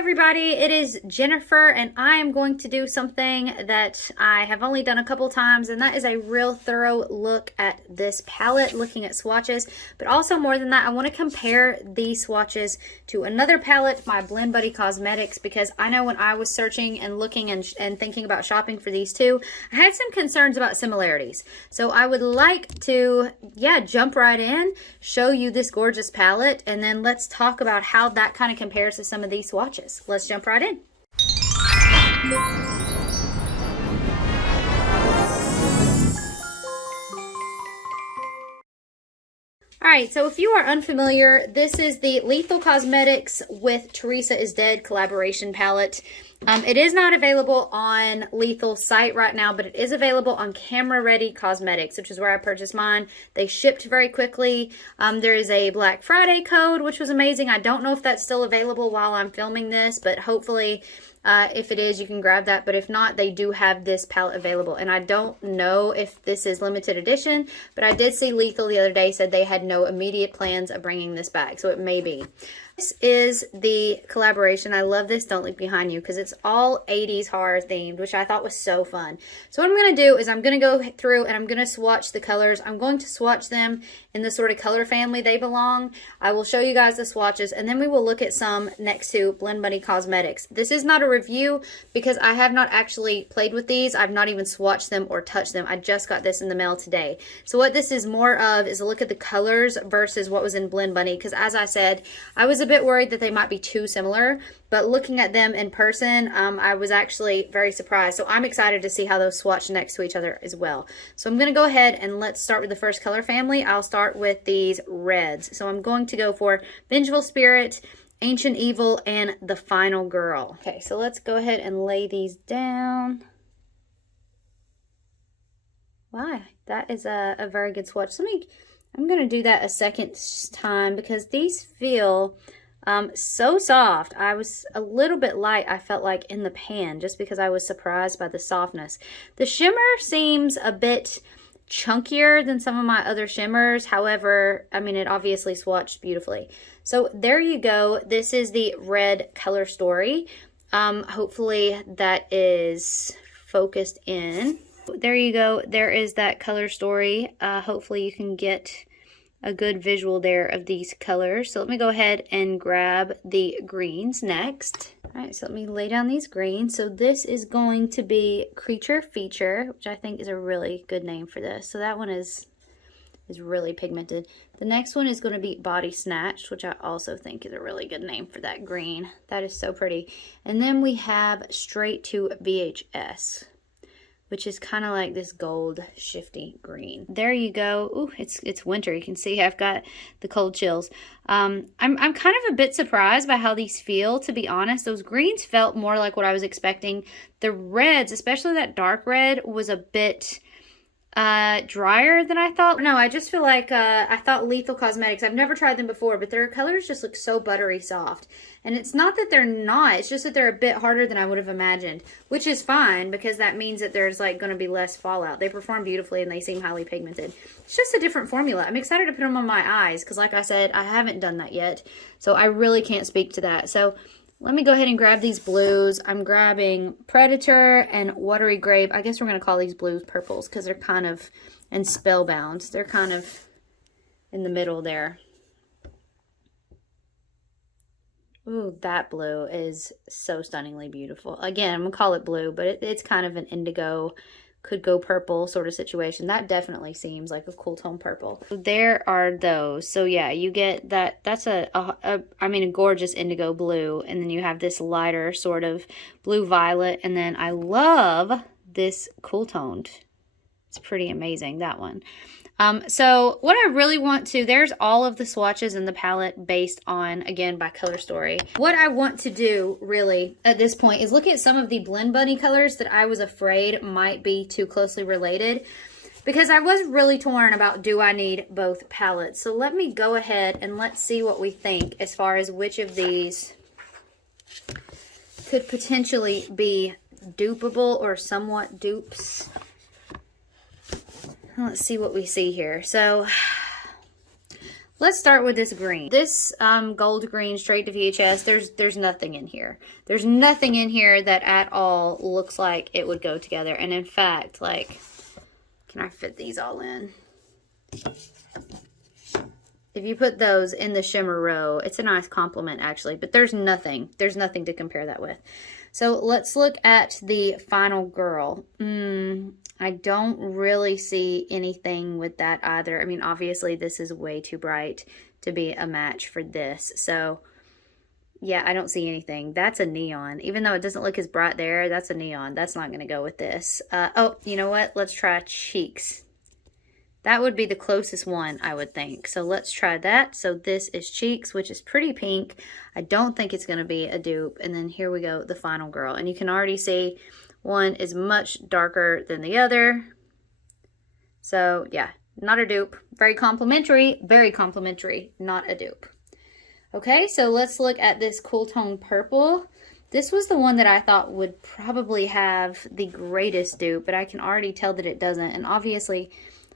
everybody, it is Jennifer, and I am going to do something that I have only done a couple times, and that is a real thorough look at this palette, looking at swatches. But also more than that, I want to compare these swatches to another palette, my Blend Buddy Cosmetics, because I know when I was searching and looking and thinking about shopping for these two, I had some concerns about similarities. So I would like to, jump right in, show you this gorgeous palette, and then let's talk about how that kind of compares to some of these swatches. Let's jump right in. Alright, so if you are unfamiliar, this is the Lethal Cosmetics with Teresa is Dead collaboration palette. It is not available on Lethal's site right now, but it is available on Camera Ready Cosmetics, which is where I purchased mine. They shipped very quickly. There is a Black Friday code, which was amazing. I don't know if that's still available while I'm filming this, but hopefully if it is, you can grab that. But if not, they do have this palette available. And I don't know if this is limited edition, but I did see Lethal the other day said they had no immediate plans of bringing this back, so it may be. This is the collaboration. I love this Don't Look Behind You because it's all 80s horror themed, which I thought was so fun. So what I'm going to do is I'm going to go through and I'm going to swatch the colors. I'm going to swatch them in the sort of color family they belong. I will show you guys the swatches, and then we will look at some next to Blend Buddy Cosmetics. This is not a review because I have not actually played with these. I've not even swatched them or touched them. I just got this in the mail today. So what this is more of is a look at the colors versus what was in Blend Buddy, because as I said, I was a bit worried that they might be too similar, but looking at them in person, I was actually very surprised. So I'm excited to see how those swatch next to each other as well. So I'm going to go ahead and let's start with the first color family. I'll start with these reds. So I'm going to go for Vengeful Spirit, Ancient Evil, and The Final Girl. Okay, so let's go ahead and lay these down. Wow, that is a very good swatch. So I'm going to do that a second time because these feel so soft. I was a little bit light, I felt like, in the pan, just because I was surprised by the softness. The shimmer seems a bit chunkier than some of my other shimmers. However, I mean, it obviously swatched beautifully. So there you go. This is the red color story. Hopefully that is focused in. There you go. There is that color story. Hopefully you can get a good visual there of these colors. So let me go ahead and grab the greens next. All right, so let me lay down these greens. So this is going to be Creature Feature, which I think is a really good name for this. So that one is really pigmented. The next one is going to be Body Snatched, which I also think is a really good name for that green. That is so pretty. And then we have Straight to VHS, which is kind of like this gold shifty green. There you go. Ooh, it's winter. You can see I've got the cold chills. I'm kind of a bit surprised by how these feel, to be honest. Those greens felt more like what I was expecting. The reds, especially that dark red, was a bit drier than I thought. No, I just feel like I thought Lethal Cosmetics, I've never tried them before, but their colors just look so buttery soft. And it's not that they're not, it's just that they're a bit harder than I would have imagined, which is fine because that means that there's like going to be less fallout. They perform beautifully and they seem highly pigmented. It's just a different formula. I'm excited to put them on my eyes because, like I said, I haven't done that yet, so I really can't speak to that. So let me go ahead and grab these blues. I'm grabbing Predator and Watery Grave. I guess we're going to call these blues purples because they're kind of, and Spellbound. They're kind of in the middle there. Ooh, that blue is so stunningly beautiful. Again, I'm going to call it blue, but it's kind of an indigo, could go purple sort of situation. That definitely seems like a cool tone purple. There are those. So yeah, you get that. That's a gorgeous indigo blue. And then you have this lighter sort of blue violet. And then I love this cool toned. It's pretty amazing, that one. So what I really want to, there's all of the swatches in the palette based on, again, by color story. What I want to do really at this point is look at some of the Blend Buddy colors that I was afraid might be too closely related, because I was really torn about, do I need both palettes? So let me go ahead and let's see what we think as far as which of these could potentially be dupeable or somewhat dupes. Let's see what we see here. So Let's start with this green. This gold green straight to VHS, there's nothing in here. There's nothing in here that at all looks like it would go together. And in fact, like, can I fit these all in? If you put those in the shimmer row, it's a nice compliment actually, but there's nothing to compare that with. So let's look at the final girl. I don't really see anything with that either. I mean, obviously this is way too bright to be a match for this. So yeah, I don't see anything. That's a neon. Even though it doesn't look as bright there, that's a neon. That's not going to go with this. Oh, you know what? Let's try cheeks. That would be the closest one, I would think. So let's try that. So this is cheeks, which is pretty pink. I don't think it's going to be a dupe. And then here we go, the final girl. And you can already see one is much darker than the other. So yeah, not a dupe. Very complimentary, not a dupe. Okay, so let's look at this cool tone purple. This was the one that I thought would probably have the greatest dupe, but I can already tell that it doesn't. And obviously,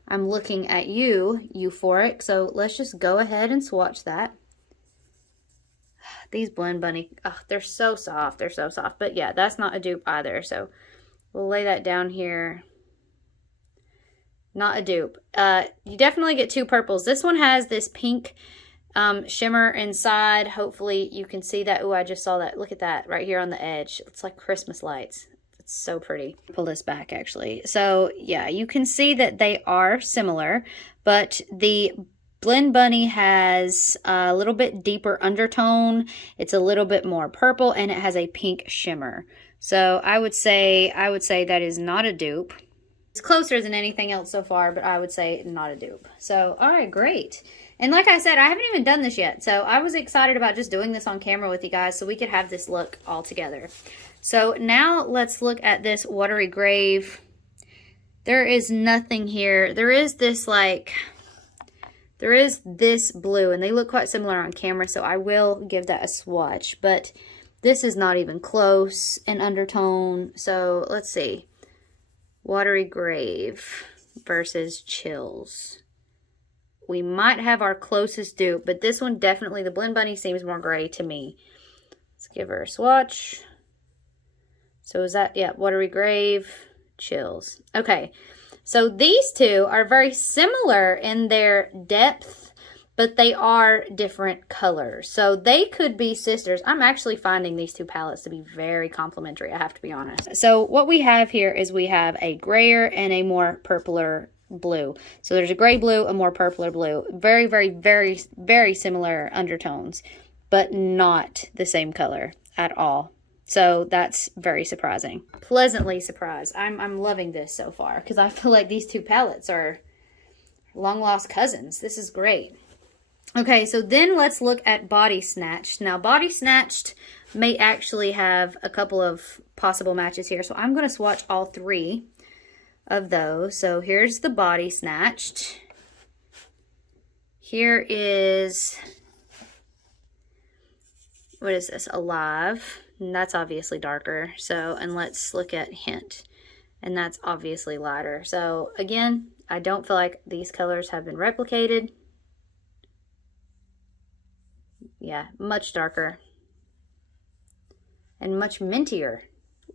I'm looking at you, Euphoric, so let's just go ahead and swatch that. These Blend Bunny, oh, they're so soft, but yeah, that's not a dupe either, so we'll lay that down here. Not a dupe. You definitely get two purples. This one has this pink shimmer inside. Hopefully you can see that. Oh, I just saw that. Look at that right here on the edge. It's like Christmas lights. It's so pretty. Pull this back actually. So yeah, you can see that they are similar, but the Blend Bunny has a little bit deeper undertone. It's a little bit more purple and it has a pink shimmer. So I would say that is not a dupe. It's closer than anything else so far, but I would say not a dupe. So, all right, great. And like I said, I haven't even done this yet. So I was excited about just doing this on camera with you guys so we could have this look all together. So now let's look at this Watery Grave. There is nothing here. There is this blue, and they look quite similar on camera, so I will give that a swatch. But this is not even close in undertone. So let's see. Watery Grave versus Chills. We might have our closest dupe, but this one definitely, the Blend Bunny seems more gray to me. Let's give her a swatch. So is that, yeah, Watery Grave, Chills. Okay, so these two are very similar in their depth, but they are different colors. So they could be sisters. I'm actually finding these two palettes to be very complementary, I have to be honest. So what we have here is we have a grayer and a more purpler blue. So there's a gray blue, a more purpler blue. Very, very, very, very similar undertones, but not the same color at all. So that's very surprising. Pleasantly surprised. I'm loving this so far because I feel like these two palettes are long lost cousins. This is great. Okay, so then let's look at Body Snatched. Now, Body Snatched may actually have a couple of possible matches here. So I'm going to swatch all three of those. So here's the Body Snatched. Here is, what is this? Alive. And that's obviously darker. So, and let's look at Hint. And that's obviously lighter. So again, I don't feel like these colors have been replicated. Yeah, much darker. And much mintier.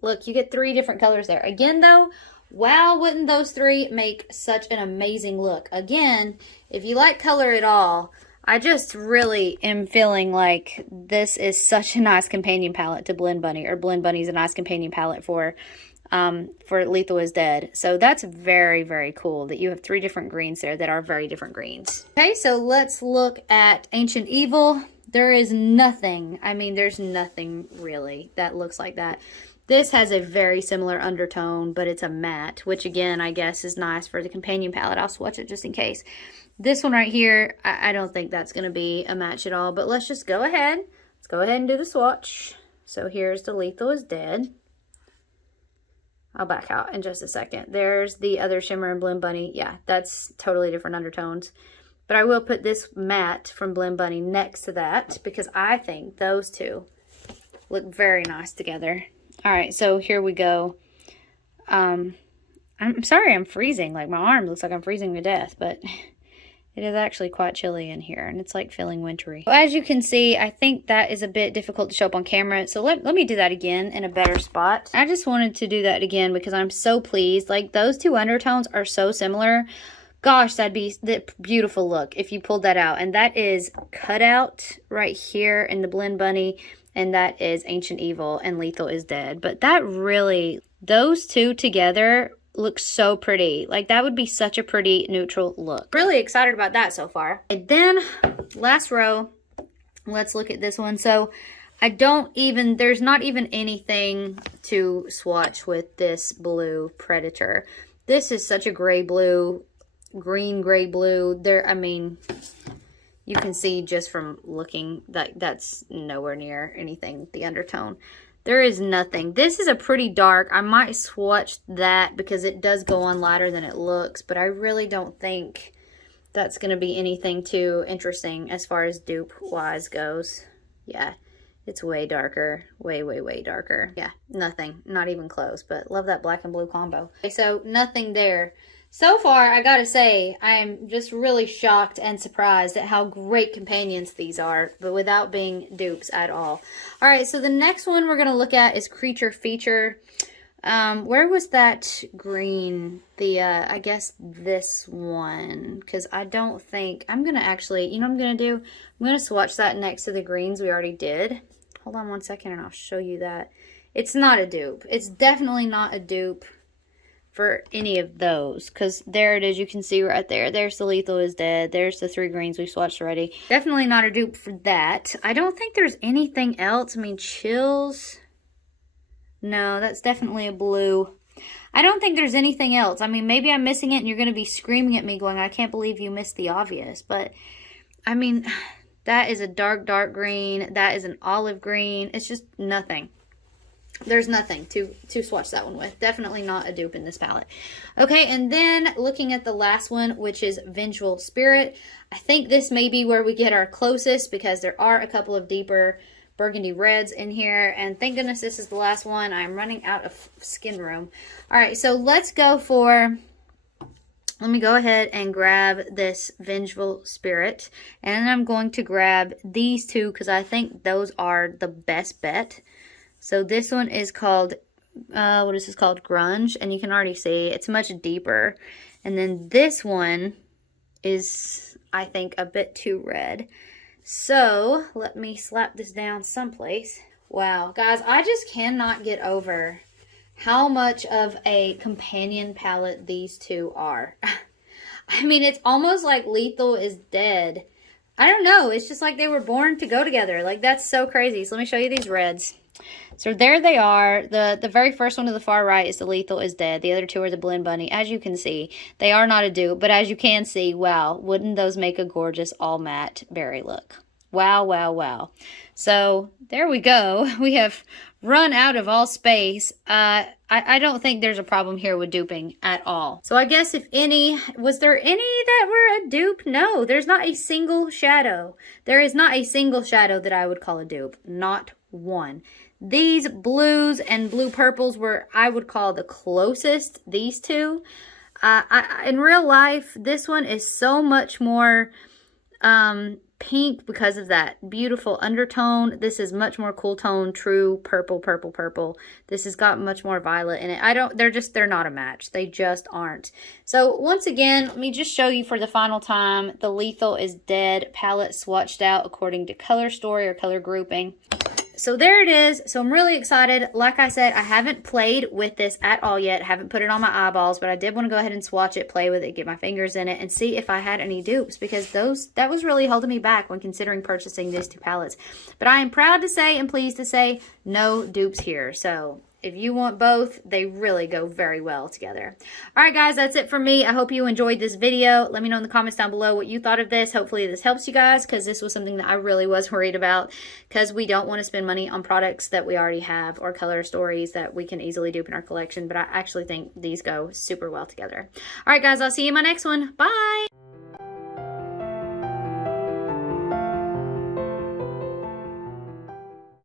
Look, you get three different colors there. Again though, wow, wouldn't those three make such an amazing look? Again, if you like color at all, I just really am feeling like this is such a nice companion palette to Blend Bunny, or Blend Bunny is a nice companion palette for Lethal is Dead. So that's very, very cool that you have three different greens there that are very different greens. Okay, so let's look at Ancient Evil. There is nothing, I mean, there's nothing really that looks like that. This has a very similar undertone, but it's a matte, which again, I guess is nice for the companion palette. I'll swatch it just in case. This one right here, I don't think that's going to be a match at all, but let's just go ahead. Let's go ahead and do the swatch. So here's the Lethal is Dead. I'll back out in just a second. There's the other Shimmer and Blend Bunny. Yeah, that's totally different undertones. But I will put this matte from Blend Bunny next to that because I think those two look very nice together. All right, so here we go. I'm sorry I'm freezing. Like my arm looks like I'm freezing to death, but It is actually quite chilly in here, and it's like feeling wintry. Well, as you can see, I think that is a bit difficult to show up on camera, so let me do that again in a better spot. I just wanted to do that again because I'm so pleased. Like, those two undertones are so similar. Gosh, that'd be the beautiful look if you pulled that out. And that is Cutout right here in the Blend Bunny, and that is Ancient Evil, and Lethal is Dead. But that really, those two together looks so pretty. Like, that would be such a pretty neutral look. Really excited about that so far. And then last row, let's look at this one. So there's not even anything to swatch with this blue Predator. This is such a gray blue, green gray blue. I mean, you can see just from looking that that's nowhere near anything, the undertone. There is nothing. This is a pretty dark. I might swatch that because it does go on lighter than it looks, but I really don't think that's going to be anything too interesting as far as dupe wise goes. Yeah, it's way darker. Way, way, way darker. Yeah, nothing. Not even close, but love that black and blue combo. Okay, so nothing there. So far, I gotta say, I am just really shocked and surprised at how great companions these are, but without being dupes at all. Alright, so the next one we're gonna look at is Creature Feature. Where was that green? I guess this one, because I don't think, I'm gonna actually, you know what I'm gonna do? I'm gonna swatch that next to the greens we already did. Hold on one second and I'll show you that. It's not a dupe. It's definitely not a dupe for any of those, because there it is. You can see right there. There's the Lethal is Dead. There's the 3 greens we swatched already. Definitely not a dupe for that. I don't think there's anything else. I mean, Chills. No, that's definitely a blue. I don't think there's anything else. I mean, maybe I'm missing it and you're going to be screaming at me going, I can't believe you missed the obvious. But, I mean, that is a dark, dark green. That is an olive green. It's just nothing. There's nothing to swatch that one with. Definitely not a dupe in this palette. Okay, and then looking at the last one, which is Vengeful Spirit. I think this may be where we get our closest because there are a couple of deeper burgundy reds in here. And thank goodness this is the last one. I'm running out of skin room. Alright, so let's go for... Let me go ahead and grab this Vengeful Spirit. And then I'm going to grab these two because I think those are the best bet. So this one is called, what is this called? Grunge. And you can already see it's much deeper. And then this one is, I think, a bit too red. So let me slap this down someplace. Wow, guys, I just cannot get over how much of a companion palette these two are. I mean, it's almost like Lethal is Dead. I don't know. It's just like they were born to go together. Like, that's so crazy. So let me show you these reds. So there they are. The very first one to the far right is the Lethal is Dead. The other two are the Blend Bunny. As you can see, they are not a dupe. But as you can see, wow, wouldn't those make a gorgeous all matte berry look? Wow, wow, wow. So there we go. We have run out of all space. I don't think there's a problem here with duping at all. So I guess if any, was there any that were a dupe? No, there's not a single shadow. There is not a single shadow that I would call a dupe. Not one. These blues and blue purples were, I would call, the closest, these two. In real life, this one is so much more pink because of that beautiful undertone. This is much more cool tone, true purple, purple, purple. This has got much more violet in it. They're not a match. They just aren't. So once again, let me just show you for the final time the Lethal is Dead palette swatched out according to color story or color grouping. So there it is. So I'm really excited. Like I said, I haven't played with this at all yet. I haven't put it on my eyeballs, but I did want to go ahead and swatch it, play with it, get my fingers in it, and see if I had any dupes, because that was really holding me back when considering purchasing these two palettes. But I am proud to say and pleased to say no dupes here. So if you want both, they really go very well together. Alright guys, that's it for me. I hope you enjoyed this video. Let me know in the comments down below what you thought of this. Hopefully this helps you guys, because this was something that I really was worried about, because we don't want to spend money on products that we already have or color stories that we can easily dupe in our collection. But I actually think these go super well together. Alright guys, I'll see you in my next one. Bye!